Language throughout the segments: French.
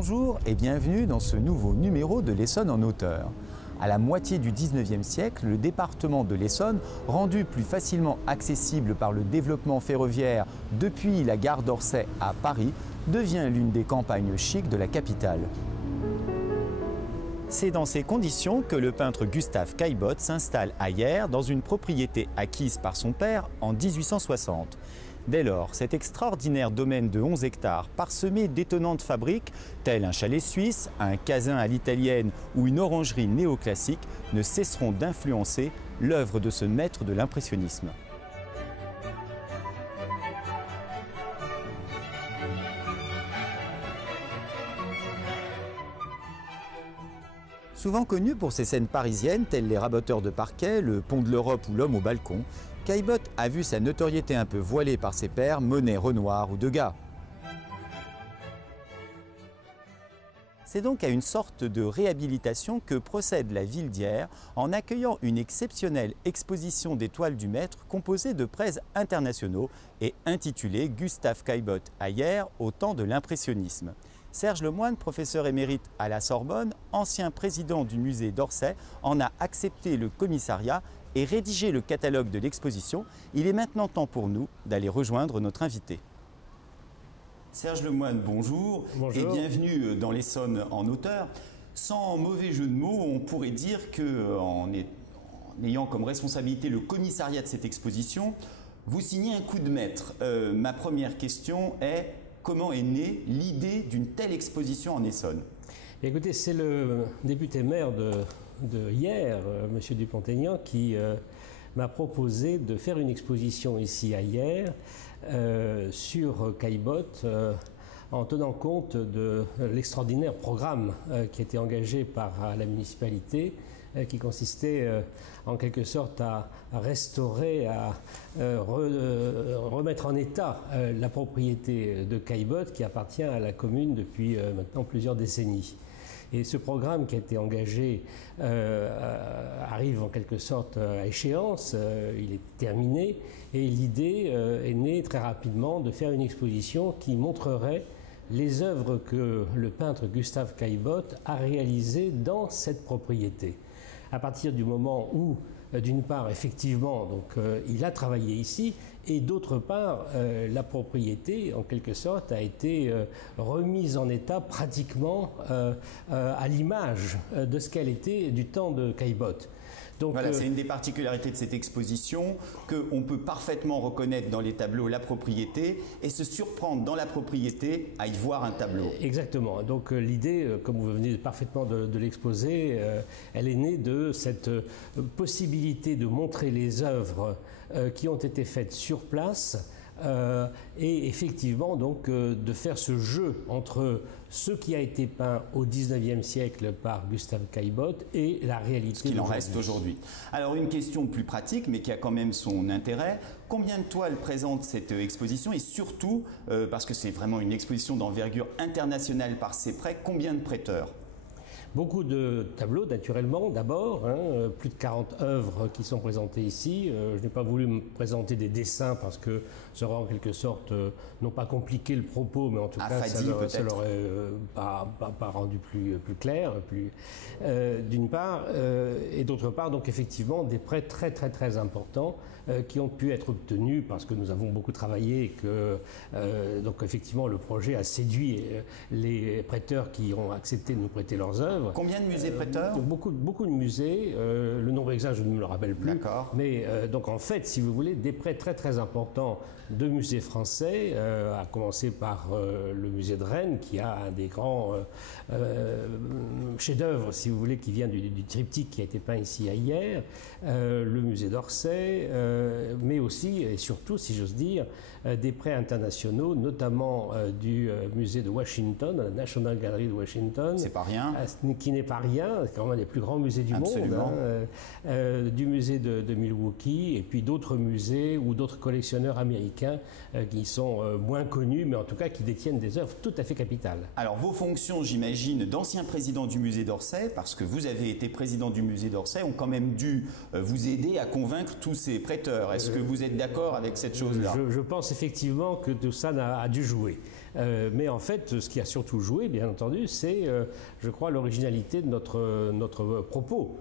Bonjour et bienvenue dans ce nouveau numéro de l'Essonne en hauteur. À la moitié du 19e siècle, le département de l'Essonne, rendu plus facilement accessible par le développement ferroviaire depuis la gare d'Orsay à Paris, devient l'une des campagnes chics de la capitale. C'est dans ces conditions que le peintre Gustave Caillebotte s'installe à Hyères dans une propriété acquise par son père en 1860. Dès lors, cet extraordinaire domaine de 11 hectares parsemé d'étonnantes fabriques, telles un chalet suisse, un casin à l'italienne ou une orangerie néoclassique, ne cesseront d'influencer l'œuvre de ce maître de l'impressionnisme. Souvent connu pour ses scènes parisiennes, telles les raboteurs de parquet, le pont de l'Europe ou l'homme au balcon, Caillebotte a vu sa notoriété un peu voilée par ses pairs Monet, Renoir ou Degas. C'est donc à une sorte de réhabilitation que procède la ville d'Hyères en accueillant une exceptionnelle exposition des toiles du maître composée de prêts internationaux et intitulée Gustave Caillebotte à Hyères au temps de l'impressionnisme. Serge Lemoine, professeur émérite à la Sorbonne, ancien président du musée d'Orsay, en a accepté le commissariat et rédigé le catalogue de l'exposition. Il est maintenant temps pour nous d'aller rejoindre notre invité. Serge Lemoine, bonjour, et bienvenue dans l'Essonne en hauteur. Sans mauvais jeu de mots, on pourrait dire qu'en ayant comme responsabilité le commissariat de cette exposition, vous signez un coup de maître. Ma première question est: comment est née l'idée d'une telle exposition en Essonne? Écoutez, c'est le député maire de Hyères, M. Dupont-Aignan, qui m'a proposé de faire une exposition ici à Hyères sur Caillebotte, en tenant compte de l'extraordinaire programme qui a été engagé par la municipalité, qui consistait en quelque sorte à restaurer, à remettre en état la propriété de Caillebotte qui appartient à la commune depuis maintenant plusieurs décennies. Et ce programme qui a été engagé arrive en quelque sorte à échéance, il est terminé, et l'idée est née très rapidement de faire une exposition qui montrerait les œuvres que le peintre Gustave Caillebotte a réalisées dans cette propriété. À partir du moment où, d'une part, effectivement, donc, il a travaillé ici, et d'autre part, la propriété, en quelque sorte, a été remise en état pratiquement à l'image de ce qu'elle était du temps de Caillebotte. Donc, voilà, c'est une des particularités de cette exposition, qu'on peut parfaitement reconnaître dans les tableaux la propriété et se surprendre dans la propriété à y voir un tableau. Exactement. Donc l'idée, comme vous venez parfaitement de l'exposer, elle est née de cette possibilité de montrer les œuvres qui ont été faites sur place, et effectivement donc de faire ce jeu entre ce qui a été peint au 19e siècle par Gustave Caillebotte et la réalité. Ce qu'il en reste aujourd'hui. Alors une question plus pratique mais qui a quand même son intérêt, combien de toiles présente cette exposition et surtout, parce que c'est vraiment une exposition d'envergure internationale par ses prêts, combien de prêteurs? Beaucoup de tableaux, naturellement, d'abord, plus de 40 œuvres qui sont présentées ici. Je n'ai pas voulu me présenter des dessins parce que ça aurait en quelque sorte, non pas compliqué le propos, mais en tout cas ça l'aurait pas rendu plus clair, d'une part, et d'autre part, donc effectivement, des prêts très importants qui ont pu être obtenus parce que nous avons beaucoup travaillé et que, donc effectivement, le projet a séduit les prêteurs qui ont accepté de nous prêter leurs œuvres. Combien de musées prêteurs? Beaucoup de musées. Le nombre exact, je ne me le rappelle plus. D'accord. Mais donc en fait, si vous voulez, des prêts très importants de musées français, à commencer par le musée de Rennes, qui a un des grands chefs-d'œuvre, si vous voulez, qui vient du triptyque qui a été peint ici à Hyères, le musée d'Orsay, mais aussi et surtout, si j'ose dire, des prêts internationaux, notamment du musée de Washington, la National Gallery de Washington. C'est pas rien. Qui n'est pas rien, c'est quand même un des plus grands musées du Absolument. monde, du musée de Milwaukee, et puis d'autres musées ou d'autres collectionneurs américains qui sont moins connus, mais en tout cas qui détiennent des œuvres tout à fait capitales. Alors vos fonctions, j'imagine, d'ancien président du musée d'Orsay, parce que vous avez été président du musée d'Orsay, ont quand même dû vous aider à convaincre tous ces prêteurs. Est-ce que vous êtes d'accord avec cette chose-là? Je pense effectivement que tout ça a dû jouer. Mais en fait, ce qui a surtout joué, bien entendu, c'est, je crois, l'originalité de notre propos.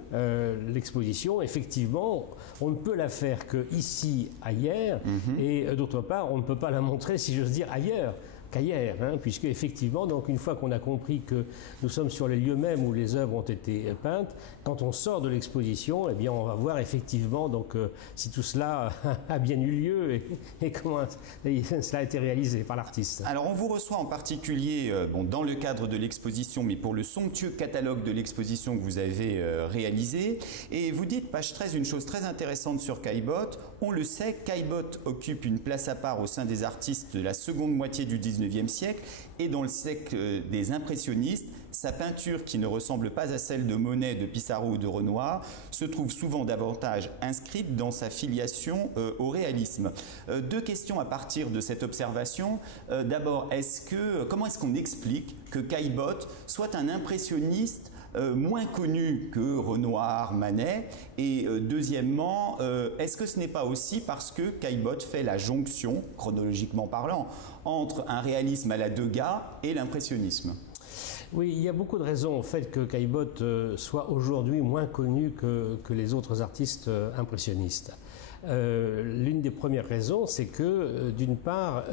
L'exposition, effectivement, on ne peut la faire qu'ici, ailleurs, et d'autre part, on ne peut pas la montrer, si j'ose dire, ailleurs qu'ailleurs, puisque effectivement, donc une fois qu'on a compris que nous sommes sur les lieux mêmes où les œuvres ont été peintes, quand on sort de l'exposition, eh bien, on va voir effectivement donc si tout cela a bien eu lieu et comment cela a été réalisé par l'artiste. Alors, on vous reçoit en particulier dans le cadre de l'exposition, mais pour le somptueux catalogue de l'exposition que vous avez réalisé, et vous dites, page 13, une chose très intéressante sur Caillebotte. On le sait, Caillebotte occupe une place à part au sein des artistes de la seconde moitié du XIXe siècle et dans le siècle des impressionnistes. Sa peinture, qui ne ressemble pas à celle de Monet, de Pissarro ou de Renoir, se trouve souvent davantage inscrite dans sa filiation au réalisme. Deux questions à partir de cette observation. D'abord, comment est-ce qu'on explique que Caillebotte soit un impressionniste moins connu que Renoir, Manet? Et deuxièmement, est-ce que ce n'est pas aussi parce que Caillebotte fait la jonction, chronologiquement parlant, entre un réalisme à la Degas et l'impressionnisme? Oui, il y a beaucoup de raisons au fait que Caillebotte soit aujourd'hui moins connu que les autres artistes impressionnistes. L'une des premières raisons, c'est que, d'une part,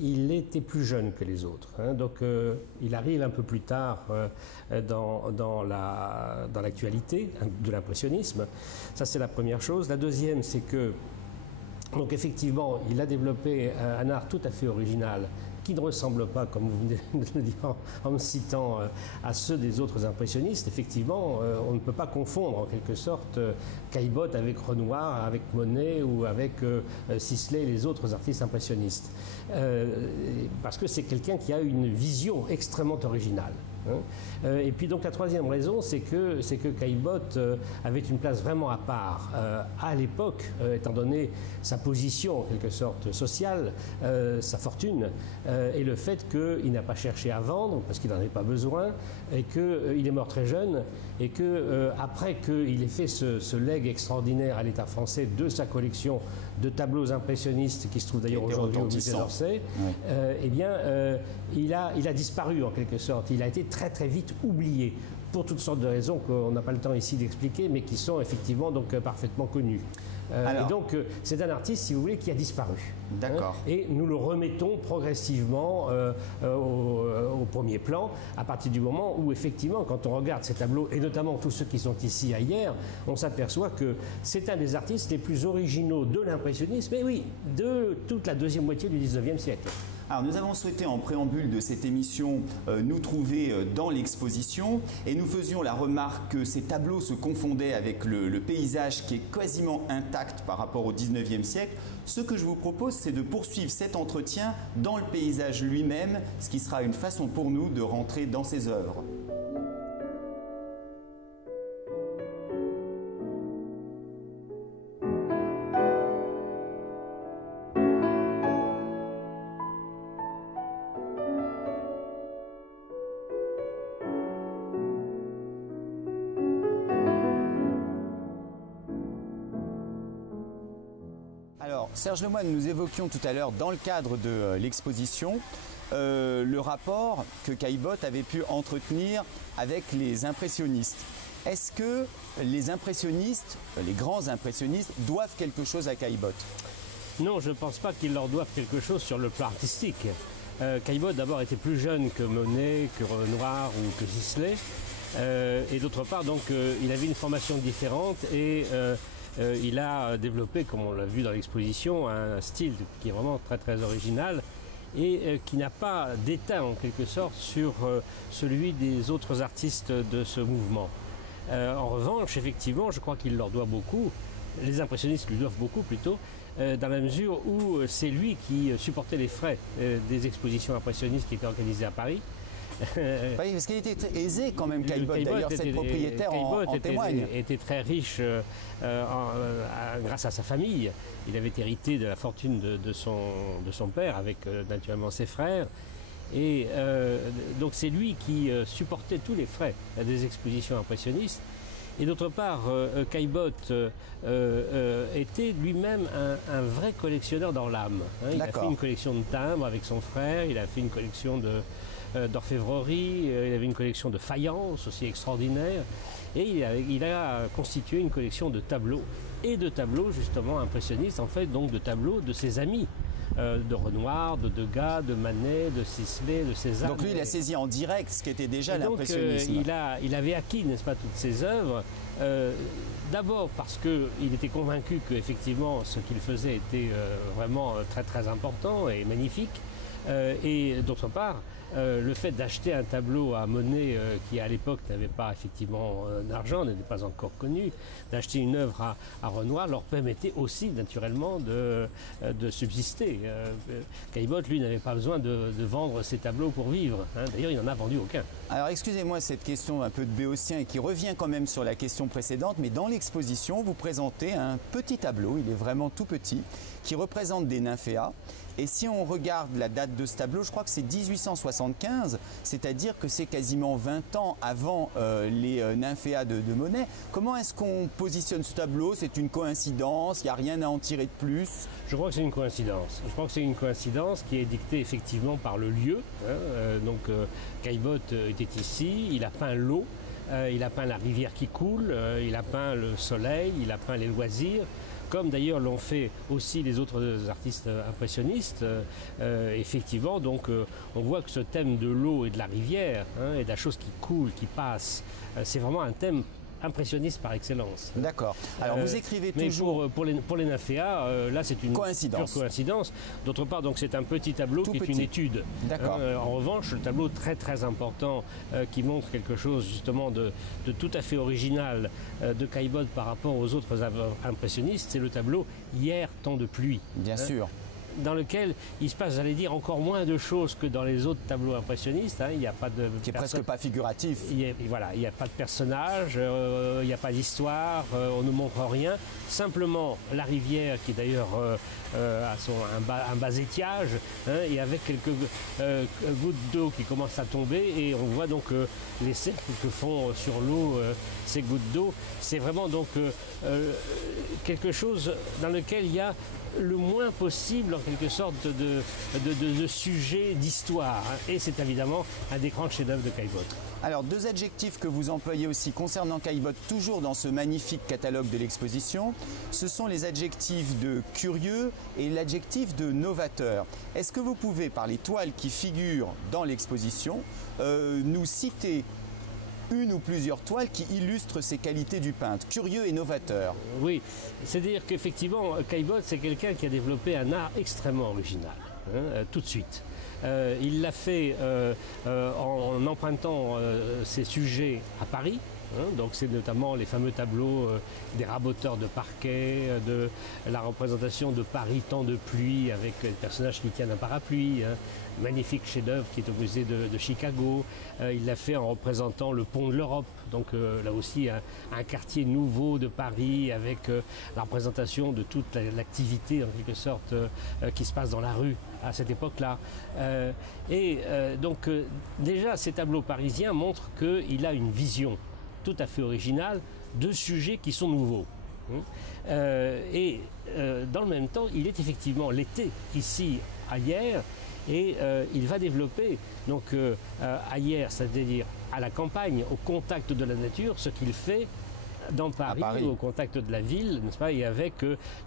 il était plus jeune que les autres. Donc, il arrive un peu plus tard dans l'actualité de l'impressionnisme. Ça, c'est la première chose. La deuxième, c'est que, donc, effectivement, il a développé un art tout à fait original qui ne ressemble pas, comme vous venez de le dire en me citant, à ceux des autres impressionnistes. Effectivement, on ne peut pas confondre en quelque sorte Caillebotte avec Renoir, avec Monet ou avec Sisley et les autres artistes impressionnistes. Parce que c'est quelqu'un qui a une vision extrêmement originale. Et puis donc la troisième raison, c'est que Caillebotte avait une place vraiment à part à l'époque, étant donné sa position en quelque sorte sociale, sa fortune, et le fait qu'il n'a pas cherché à vendre parce qu'il n'en avait pas besoin, et qu'il est mort très jeune, et qu'après qu'il ait fait ce legs extraordinaire à l'État français de sa collection de tableaux impressionnistes qui se trouve d'ailleurs aujourd'hui au musée d'Orsay, eh bien il a disparu en quelque sorte. Il a été très très vite oublié pour toutes sortes de raisons qu'on n'a pas le temps ici d'expliquer, mais qui sont effectivement donc parfaitement connues. Et donc c'est un artiste, si vous voulez, qui a disparu. D'accord. Et nous le remettons progressivement au premier plan à partir du moment où effectivement, quand on regarde ces tableaux, et notamment tous ceux qui sont ici ailleurs, on s'aperçoit que c'est un des artistes les plus originaux de l'impressionnisme, et oui, de toute la deuxième moitié du XIXe siècle. Alors nous avons souhaité en préambule de cette émission nous trouver dans l'exposition, et nous faisions la remarque que ces tableaux se confondaient avec le paysage qui est quasiment intact par rapport au XIXe siècle. Ce que je vous propose, c'est de poursuivre cet entretien dans le paysage lui-même, ce qui sera une façon pour nous de rentrer dans ses œuvres. Serge Lemoine, nous évoquions tout à l'heure dans le cadre de l'exposition le rapport que Caillebotte avait pu entretenir avec les impressionnistes. Est-ce que les impressionnistes, les grands impressionnistes, doivent quelque chose à Caillebotte? Non, je ne pense pas qu'ils leur doivent quelque chose sur le plan artistique. Caillebotte d'abord était plus jeune que Monet, que Renoir ou que Sisley. Et d'autre part, donc, il avait une formation différente et il a développé, comme on l'a vu dans l'exposition, un style qui est vraiment très très original et qui n'a pas d'état en quelque sorte sur celui des autres artistes de ce mouvement. En revanche, effectivement, je crois qu'il leur doit beaucoup, les impressionnistes lui doivent beaucoup plutôt, dans la mesure où c'est lui qui supportait les frais des expositions impressionnistes qui étaient organisées à Paris. Oui, parce qu'il était très aisé quand même, Caillebotte. D'ailleurs, cette propriétaire en témoigne. Était très riche grâce à sa famille. Il avait hérité de la fortune de son père, avec naturellement ses frères. Et donc c'est lui qui supportait tous les frais des expositions impressionnistes. Et d'autre part, Caillebotte était lui-même un vrai collectionneur dans l'âme. Hein. Il a fait une collection de timbres avec son frère, il a fait une collection d'orfèvrerie, il avait une collection de faïences aussi extraordinaire, et il a constitué une collection de tableaux, et de tableaux justement impressionnistes, en fait, donc de tableaux de ses amis. De Renoir, de Degas, de Manet, de Sisley, de Cézanne. Donc lui, il a saisi en direct ce qui était déjà l'impressionnisme. Il avait acquis, n'est-ce pas, toutes ces œuvres. D'abord parce qu'il était convaincu qu'effectivement ce qu'il faisait était vraiment très très important et magnifique. Et d'autre part, le fait d'acheter un tableau à Monet qui à l'époque n'avait pas effectivement d'argent, n'était pas encore connu, d'acheter une œuvre à Renoir leur permettait aussi naturellement de subsister. Caillebotte, lui, n'avait pas besoin de vendre ses tableaux pour vivre. Hein. D'ailleurs, il n'en a vendu aucun. Alors excusez-moi cette question un peu de béotien et qui revient quand même sur la question précédente, mais dans l'exposition, vous présentez un petit tableau, il est vraiment tout petit, qui représente des nymphéas. Et si on regarde la date de ce tableau, je crois que c'est 1875, c'est-à-dire que c'est quasiment 20 ans avant les nymphéas de Monet. Comment est-ce qu'on positionne ce tableau? C'est une coïncidence? Il n'y a rien à en tirer de plus? Je crois que c'est une coïncidence. Je crois que c'est une coïncidence qui est dictée effectivement par le lieu. Hein. Caillebotte était ici, il a peint l'eau. Il a peint la rivière qui coule, il a peint le soleil, il a peint les loisirs, comme d'ailleurs l'ont fait aussi les autres artistes impressionnistes. Effectivement, donc on voit que ce thème de l'eau et de la rivière, hein, et de la chose qui coule, qui passe, c'est vraiment un thème impressionniste par excellence. D'accord. Alors vous écrivez toujours... Mais pour les nymphéas, là c'est une pure coïncidence. D'autre part, donc c'est un petit tableau qui est une étude. D'accord. En revanche, le tableau très très important qui montre quelque chose justement de tout à fait original de Caillebotte par rapport aux autres impressionnistes, c'est le tableau Hier, temps de pluie. Bien sûr. Dans lequel il se passe, j'allais dire, encore moins de choses que dans les autres tableaux impressionnistes. Hein. Il n'y a pas de... Qui est presque pas figuratif. Voilà, il n'y a pas de personnage, il n'y a pas d'histoire, on ne montre rien. Simplement la rivière qui d'ailleurs a un bas étiage, hein, et avec quelques gouttes d'eau qui commencent à tomber, et on voit donc les cercles que font sur l'eau ces gouttes d'eau. C'est vraiment donc quelque chose dans lequel il y a le moins possible en quelque sorte de sujet, d'histoire. Et c'est évidemment un des grands chefs-d'œuvre de Caillebotte. Alors deux adjectifs que vous employez aussi concernant Caillebotte, toujours dans ce magnifique catalogue de l'exposition, ce sont les adjectifs de curieux et l'adjectif de novateur. Est-ce que vous pouvez, par les toiles qui figurent dans l'exposition, nous citer une ou plusieurs toiles qui illustrent ces qualités du peintre, curieux et novateur? Oui, c'est-à-dire qu'effectivement, Caillebotte, c'est quelqu'un qui a développé un art extrêmement original, hein, tout de suite. Il l'a fait en empruntant ses sujets à Paris. Hein, donc c'est notamment les fameux tableaux des raboteurs de parquet, de la représentation de Paris temps de pluie avec les personnages qui tiennent un parapluie, hein, magnifique chef-d'œuvre qui est au musée de Chicago. Il l'a fait en représentant le pont de l'Europe, donc là aussi un quartier nouveau de Paris avec la représentation de toute l'activité en quelque sorte qui se passe dans la rue à cette époque-là. Donc déjà ces tableaux parisiens montrent qu'il a une vision tout à fait original de sujets qui sont nouveaux. Dans le même temps, il est effectivement l'été ici à Hyères, et il va développer donc à Hyères, c'est-à-dire à la campagne, au contact de la nature, ce qu'il fait dans Paris, au contact de la ville, n'est-ce pas, et avec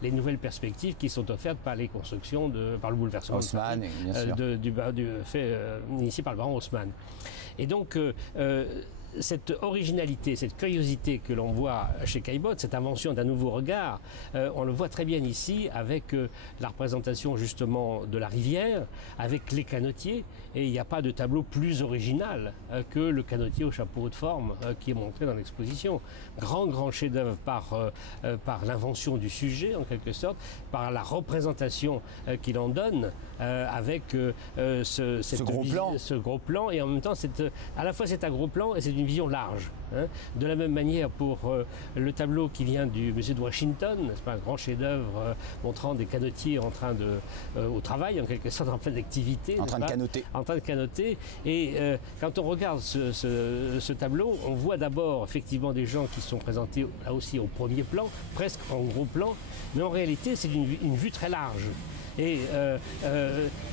les nouvelles perspectives qui sont offertes par les constructions, par le bouleversement Haussmann, fait initié par le baron Haussmann. Et donc cette originalité, cette curiosité que l'on voit chez Caillebotte, cette invention d'un nouveau regard, on le voit très bien ici avec la représentation justement de la rivière, avec les canotiers, et il n'y a pas de tableau plus original que le canotier au chapeau de forme qui est montré dans l'exposition. Grand chef-d'œuvre par l'invention du sujet en quelque sorte, par la représentation qu'il en donne avec ce gros plan, et en même temps à la fois c'est un gros plan et c'est une une vision large. Hein. De la même manière pour le tableau qui vient du musée de Washington, n'est-ce pas, un grand chef-d'œuvre montrant des canotiers en train de, au travail, en quelque sorte, en pleine activité. En train de canoter. En train de canoter. Et quand on regarde ce tableau, on voit d'abord effectivement des gens qui sont présentés là aussi au premier plan, presque en gros plan, mais en réalité c'est une vue très large. Et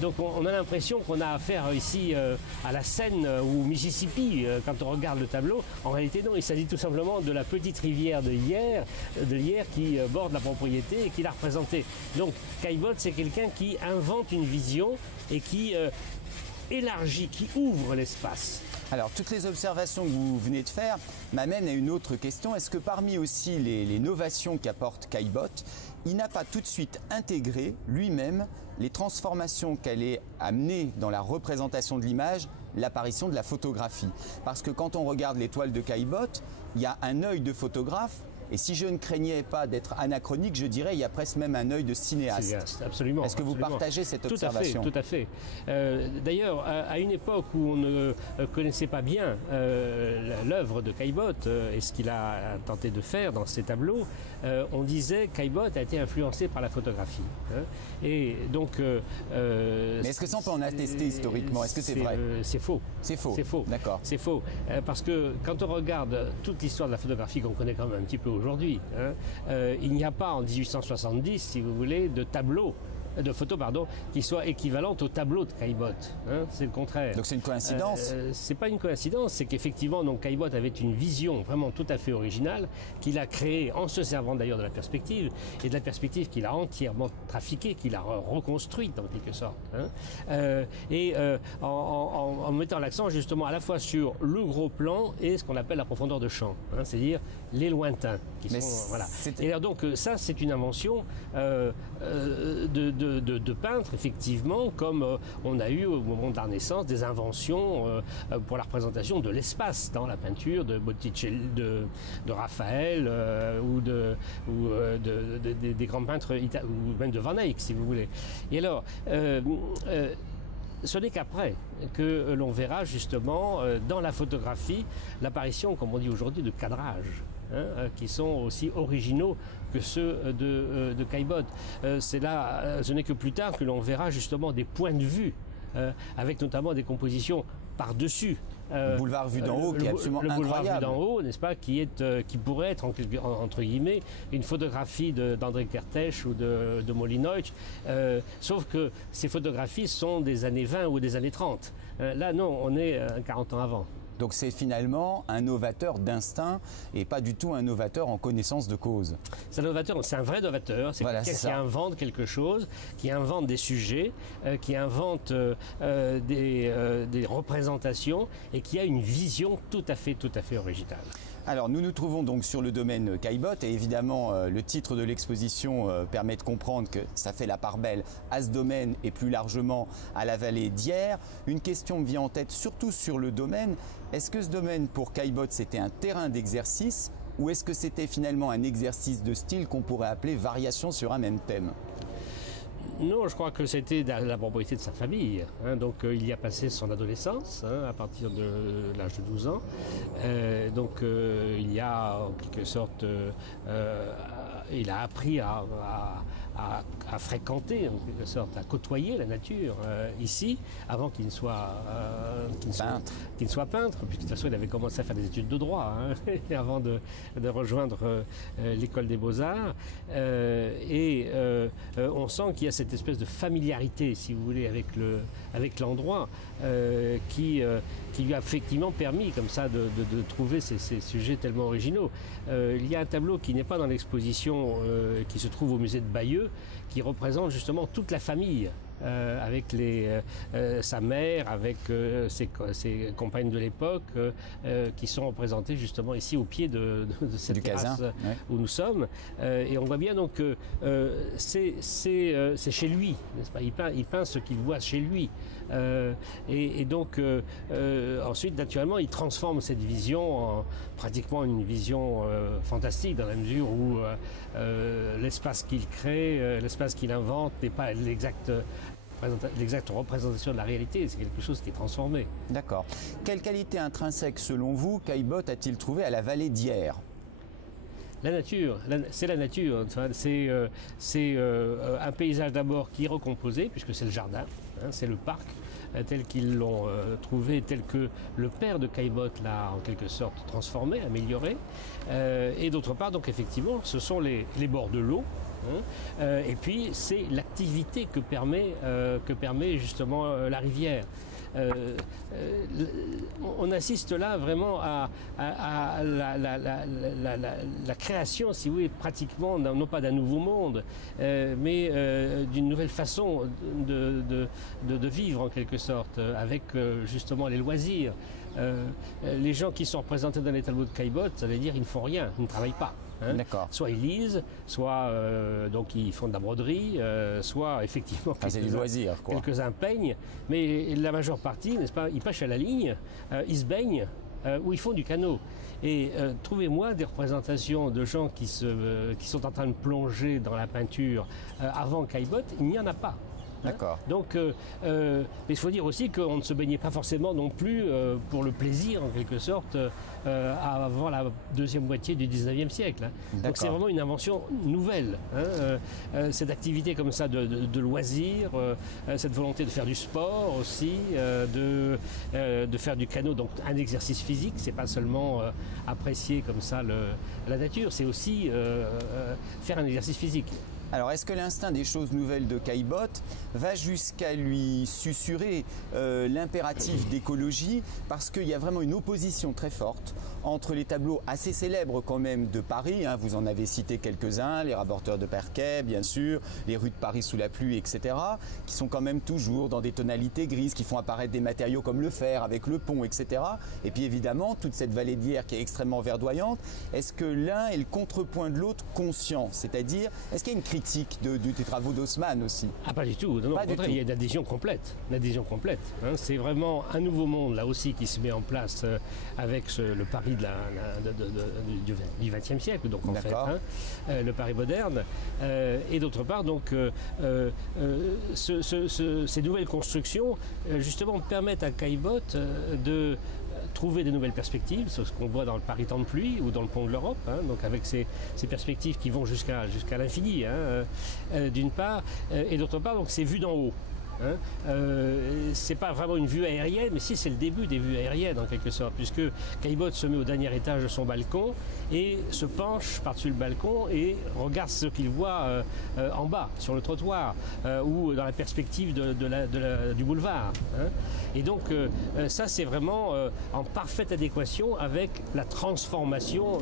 donc on a l'impression qu'on a affaire ici à la Seine ou au Mississippi quand on regarde le tableau. En réalité non, il s'agit tout simplement de la petite rivière de Lierre qui borde la propriété et qui l'a représentée. Donc Caillebotte, c'est quelqu'un qui invente une vision et qui élargit, qui ouvre l'espace. Alors, toutes les observations que vous venez de faire m'amènent à une autre question. Est-ce que parmi aussi les novations qu'apporte Caillebotte, il n'a pas tout de suite intégré lui-même les transformations qu'allait amener dans la représentation de l'image l'apparition de la photographie? Parce que quand on regarde les toiles de Caillebotte, il y a un œil de photographe. Et si je ne craignais pas d'être anachronique, je dirais il y a presque même un œil de cinéaste. Absolument. Est-ce que vous partagez cette observation? Tout à fait. D'ailleurs, à une époque où on ne connaissait pas bien l'œuvre de Caillebotte et ce qu'il a tenté de faire dans ses tableaux, on disait que Caillebotte a été influencé par la photographie. Hein. Et donc, mais est-ce que ça on peut en attester historiquement? Est-ce que c'est vrai? C'est faux. C'est faux. C'est faux. D'accord. C'est faux. Parce que quand on regarde toute l'histoire de la photographie qu'on connaît quand même un petit peu aujourd'hui, hein, il n'y a pas en 1870, si vous voulez, de photos qui soient équivalentes au tableau de Caillebotte. Hein, c'est le contraire. Donc c'est une coïncidence? C'est pas une coïncidence, c'est qu'effectivement Caillebotte avait une vision vraiment tout à fait originale qu'il a créée en se servant d'ailleurs de la perspective et de la perspective qu'il a entièrement trafiquée, qu'il a reconstruite en quelque sorte. Hein, en mettant l'accent justement à la fois sur le gros plan et ce qu'on appelle la profondeur de champ, hein, c'est-à-dire les lointains. Voilà. Et alors donc ça c'est une invention de peintres, effectivement, comme on a eu au moment de la Renaissance des inventions pour la représentation de l'espace dans la peinture de Botticelli, de Raphaël ou des grands peintres ou même de Van Eyck, si vous voulez. Et alors, ce n'est qu'après que l'on verra justement dans la photographie l'apparition, comme on dit aujourd'hui, de cadrages. Hein, qui sont aussi originaux que ceux de Caillebotte. Ce n'est que plus tard que l'on verra justement des points de vue, avec notamment des compositions par-dessus. Le boulevard vu d'en haut qui est absolument incroyable. Le boulevard vu d'en haut, n'est-ce pas, qui pourrait être entre guillemets une photographie d'André Kertész ou de Molinoïtch, sauf que ces photographies sont des années 20 ou des années 30. Là non, on est 40 ans avant. Donc c'est finalement un novateur d'instinct et pas du tout un novateur en connaissance de cause. C'est un vrai novateur, c'est quelqu'un qui invente quelque chose, qui invente des sujets, qui invente des représentations et qui a une vision tout à fait originale. Alors nous nous trouvons donc sur le domaine Caillebotte et évidemment le titre de l'exposition permet de comprendre que ça fait la part belle à ce domaine et plus largement à la vallée d'Hyères. Une question me vient en tête surtout sur le domaine. Est-ce que ce domaine pour Caillebotte c'était un terrain d'exercice ou est-ce que c'était finalement un exercice de style qu'on pourrait appeler variation sur un même thème? Non, je crois que c'était la propriété de sa famille. Hein, donc il y a passé son adolescence à partir de l'âge de 12 ans. Il y a en quelque sorte, il a appris à fréquenter, en quelque sorte, à côtoyer la nature ici, avant qu'il ne soit peintre, puisque de toute façon il avait commencé à faire des études de droit avant de rejoindre l'école des Beaux-Arts. On sent qu'il y a cette espèce de familiarité, si vous voulez, avec l'endroit, qui lui a effectivement permis, comme ça, de trouver ces sujets tellement originaux. Il y a un tableau qui n'est pas dans l'exposition, qui se trouve au musée de Bayeux, qui représente justement toute la famille. Avec sa mère, avec ses compagnes de l'époque, qui sont représentées justement ici au pied de cette terrasse où nous sommes. Et on voit bien donc que c'est chez lui, n'est-ce pas? Il peint ce qu'il voit chez lui. Ensuite, naturellement, il transforme cette vision en pratiquement une vision fantastique, dans la mesure où l'espace qu'il crée, l'espace qu'il invente n'est pas l'exact l'exacte représentation de la réalité, c'est quelque chose qui est transformé. D'accord. Quelle qualité intrinsèque, selon vous, Caillebotte a-t-il trouvé à la vallée d'Hyères? La nature, c'est la nature. C'est un paysage d'abord qui est recomposé, puisque c'est le jardin, hein, c'est le parc, tel qu'ils l'ont trouvé, tel que le père de Caillebotte l'a en quelque sorte transformé, amélioré. Et d'autre part, donc effectivement, ce sont les bords de l'eau. Et puis c'est l'activité que permet justement la rivière. On assiste là vraiment à la création, si vous voulez, pratiquement, non pas d'un nouveau monde, mais d'une nouvelle façon de vivre en quelque sorte, avec justement les loisirs. Les gens qui sont représentés dans les tableaux de Caillebotte, ça veut dire ils ne font rien, ils ne travaillent pas. Hein. Soit ils lisent, soit donc ils font de la broderie, soit effectivement quelques-uns peignent, mais la majeure partie, n'est-ce pas, ils pêchent à la ligne, ils se baignent ou ils font du canot. Et trouvez-moi des représentations de gens qui sont en train de plonger dans la peinture avant Caillebotte, il n'y en a pas. D'accord. Donc, mais il faut dire aussi qu'on ne se baignait pas forcément non plus pour le plaisir, en quelque sorte, avant la deuxième moitié du 19e siècle. Hein. Donc c'est vraiment une invention nouvelle. Hein. Cette activité comme ça de loisirs, cette volonté de faire du sport aussi, de faire du canot, donc un exercice physique, c'est pas seulement apprécier comme ça la nature, c'est aussi faire un exercice physique. Alors, est-ce que l'instinct des choses nouvelles de Caillebotte va jusqu'à lui susurrer l'impératif d'écologie, parce qu'il y a vraiment une opposition très forte entre les tableaux assez célèbres quand même de Paris, hein, vous en avez cité quelques-uns, les rapporteurs de Perquet, bien sûr, les rues de Paris sous la pluie, etc., qui sont quand même toujours dans des tonalités grises, qui font apparaître des matériaux comme le fer avec le pont, etc. Et puis évidemment, toute cette vallée d'Hyères qui est extrêmement verdoyante. Est-ce que l'un est le contrepoint de l'autre conscient? C'est-à-dire, est-ce qu'il y a une critique des travaux d'Haussmann aussi? Ah, pas du tout. Non, il y a une adhésion complète. Hein. C'est vraiment un nouveau monde, là aussi, qui se met en place avec le Paris du XXe siècle, donc en fait, hein, le Paris moderne. Et d'autre part, donc, ces nouvelles constructions, justement, permettent à Caillebotte de trouver des nouvelles perspectives, c'est ce qu'on voit dans le Paris Temps de Pluie ou dans le Pont de l'Europe, hein, donc avec ces perspectives qui vont jusqu'à l'infini, hein, d'une part, et d'autre part, donc c'est vu d'en haut. Hein. C'est pas vraiment une vue aérienne, mais si, c'est le début des vues aériennes en quelque sorte, puisque Caillebotte se met au dernier étage de son balcon et se penche par-dessus le balcon et regarde ce qu'il voit en bas, sur le trottoir, ou dans la perspective du boulevard. Hein. Et donc ça, c'est vraiment en parfaite adéquation avec la transformation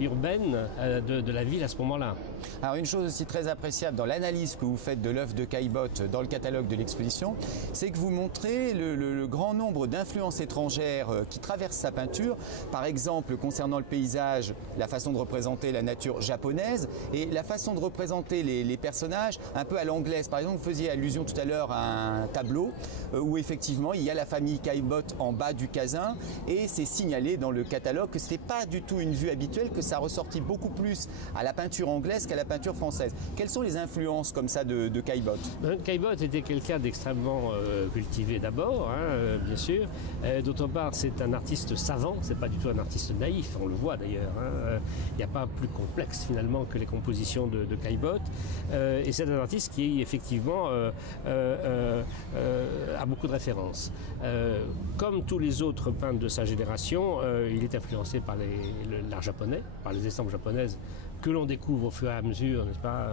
urbaine de la ville à ce moment-là. Alors une chose aussi très appréciable dans l'analyse que vous faites de l'œuvre de Caillebotte dans le catalogue de l'exposition, c'est que vous montrez le grand nombre d'influences étrangères qui traversent sa peinture. Par exemple, concernant le paysage, la façon de représenter la nature japonaise et la façon de représenter les personnages un peu à l'anglaise. Par exemple, vous faisiez allusion tout à l'heure à un tableau où effectivement il y a la famille Caillebotte en bas du casin et c'est signalé dans le catalogue que ce n'est pas du tout une vue habituelle, que ça ressortit beaucoup plus à la peinture anglaise qu'à la peinture française. Quelles sont les influences comme ça de Caillebotte? Caillebotte était quelqu'un d'extrêmement cultivé d'abord, hein, bien sûr. D'autre part, c'est un artiste savant, c'est pas du tout un artiste naïf, on le voit d'ailleurs. Hein. Il n'y a pas plus complexe finalement que les compositions de Caillebotte. Et c'est un artiste qui effectivement a beaucoup de références. Comme tous les autres peintres de sa génération, il est influencé par l'art japonais, par les estampes japonaises que l'on découvre au fur et à mesure, n'est-ce pas,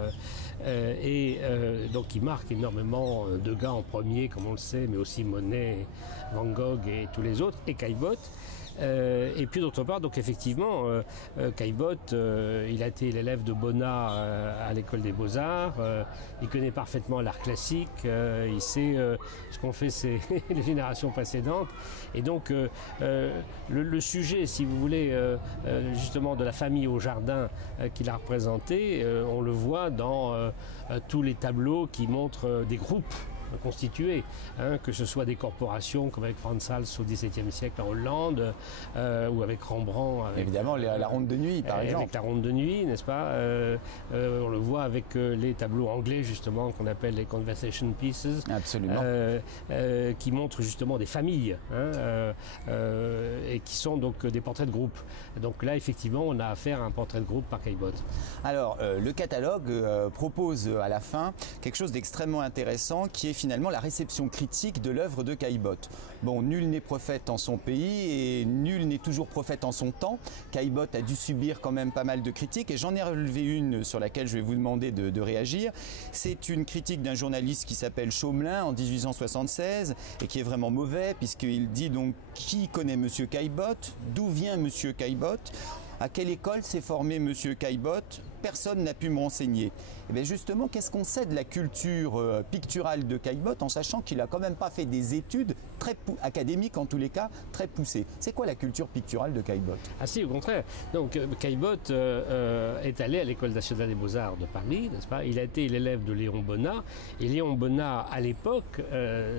donc qui marque énormément Degas en premier, comme on le sait, mais aussi Monet, Van Gogh et tous les autres, et Caillebotte. Et puis d'autre part, donc effectivement, Caillebotte, il a été l'élève de Bonnat à l'école des Beaux-Arts, il connaît parfaitement l'art classique, il sait ce qu'ont fait les générations précédentes. Et donc le sujet, si vous voulez, justement de la famille au jardin qu'il a représenté, on le voit dans tous les tableaux qui montrent des groupes constituées, hein, que ce soit des corporations comme avec Frans Hals au XVIIe siècle en Hollande, ou avec Rembrandt. Évidemment, la ronde de nuit, par exemple. Avec la ronde de nuit, n'est-ce pas? On le voit avec les tableaux anglais, justement, qu'on appelle les Conversation Pieces. Absolument. Qui montrent justement des familles, hein, et qui sont donc des portraits de groupe. Donc là, effectivement, on a affaire à un portrait de groupe par Caillebotte. Alors, le catalogue propose à la fin quelque chose d'extrêmement intéressant qui est finalement la réception critique de l'œuvre de Caillebotte. Bon, nul n'est prophète en son pays et nul n'est toujours prophète en son temps. Caillebotte a dû subir quand même pas mal de critiques et j'en ai relevé une sur laquelle je vais vous demander de réagir. C'est une critique d'un journaliste qui s'appelle Chaumelin en 1876 et qui est vraiment mauvais puisqu'il dit donc qui connaît Monsieur Caillebotte, d'où vient Monsieur Caillebotte, à quelle école s'est formé Monsieur Caillebotte, personne n'a pu me renseigner. Et bien justement, qu'est-ce qu'on sait de la culture picturale de Caillebotte en sachant qu'il n'a quand même pas fait des études très académiques en tous les cas, très poussées. C'est quoi la culture picturale de Caillebotte? Ah si, au contraire. Donc Caillebotte est allé à l'École nationale des beaux-arts de Paris, n'est-ce pas? Il a été l'élève de Léon Bonnat. Et Léon Bonnat, à l'époque,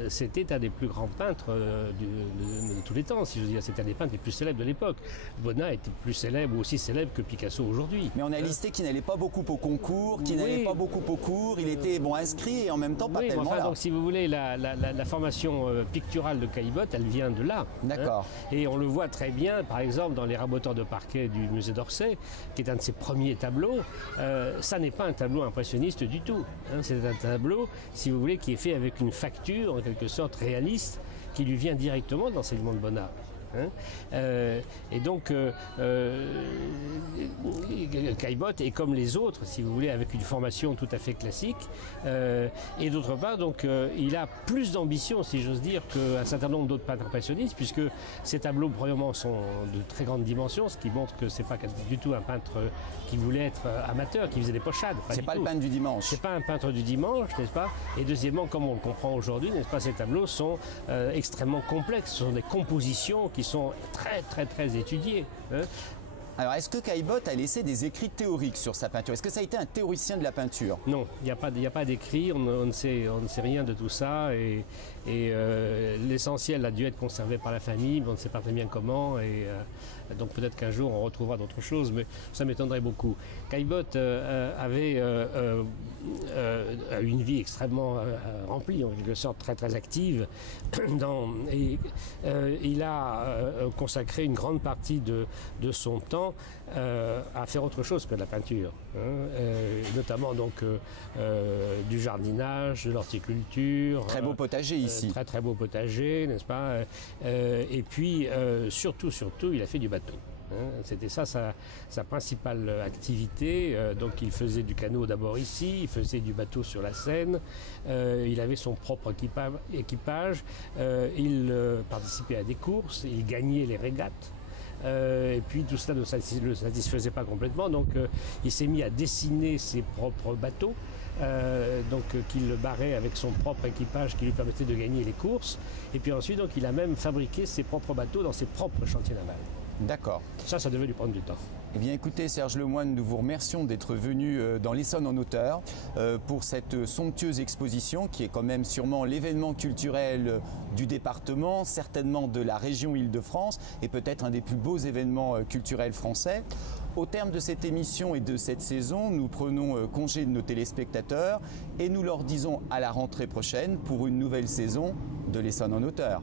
c'était un des plus grands peintres de tous les temps, si je veux dire. C'était un des peintres les plus célèbres de l'époque. Bonnat était plus célèbre ou aussi célèbre que Picasso aujourd'hui. Mais on a listé qu'il n'allait pas beaucoup au concours, qu'il n'allait pas beaucoup au cours, il était bon inscrit et en même temps pas tellement là. Donc si vous voulez, la formation picturale de Caillebotte, elle vient de là. D'accord. Hein, et on le voit très bien, par exemple, dans les raboteurs de parquet du musée d'Orsay, qui est un de ses premiers tableaux. Ça n'est pas un tableau impressionniste du tout. Hein, c'est un tableau, si vous voulez, qui est fait avec une facture, en quelque sorte, réaliste, qui lui vient directement de l'enseignement de Bonnat. Hein, et donc Caillebotte est comme les autres, si vous voulez, avec une formation tout à fait classique, et d'autre part donc il a plus d'ambition, si j'ose dire, qu'un certain nombre d'autres peintres impressionnistes, puisque ces tableaux premièrement sont de très grande dimension, ce qui montre que c'est pas du tout un peintre qui voulait être amateur, qui faisait des pochades. C'est pas le peintre du dimanche. C'est pas un peintre du dimanche, n'est-ce pas? Et deuxièmement, comme on le comprend aujourd'hui, n'est-ce pas, ces tableaux sont extrêmement complexes, ce sont des compositions qui sont très étudiées. Hein. Alors, est-ce que Caillebotte a laissé des écrits théoriques sur sa peinture? Est-ce que ça a été un théoricien de la peinture? Non, il n'y a pas d'écrit, on ne sait rien de tout ça, et l'essentiel a dû être conservé par la famille, mais on ne sait pas très bien comment, et donc peut-être qu'un jour on retrouvera d'autres choses, mais ça m'étonnerait beaucoup. Caillebotte avait une vie extrêmement remplie, en quelque sorte très active, et il a consacré une grande partie de son temps à faire autre chose que de la peinture, hein, notamment donc du jardinage, de l'horticulture. Très beau potager ici. Très beau potager, n'est-ce pas? Et puis surtout, il a fait du bateau. Hein, c'était ça sa principale activité. Donc il faisait du canot d'abord ici, il faisait du bateau sur la Seine, il avait son propre équipage, il participait à des courses, il gagnait les régates. Et puis tout cela ne le satisfaisait pas complètement, donc il s'est mis à dessiner ses propres bateaux, qu'il barrait avec son propre équipage qui lui permettait de gagner les courses. Et puis ensuite, donc, il a même fabriqué ses propres bateaux dans ses propres chantiers navals. D'accord. Ça devait lui prendre du temps. Eh bien écoutez Serge Lemoine, nous vous remercions d'être venu dans l'Essonne en hauteur pour cette somptueuse exposition qui est quand même sûrement l'événement culturel du département, certainement de la région Île-de-France et peut-être un des plus beaux événements culturels français. Au terme de cette émission et de cette saison, nous prenons congé de nos téléspectateurs et nous leur disons à la rentrée prochaine pour une nouvelle saison de l'Essonne en hauteur.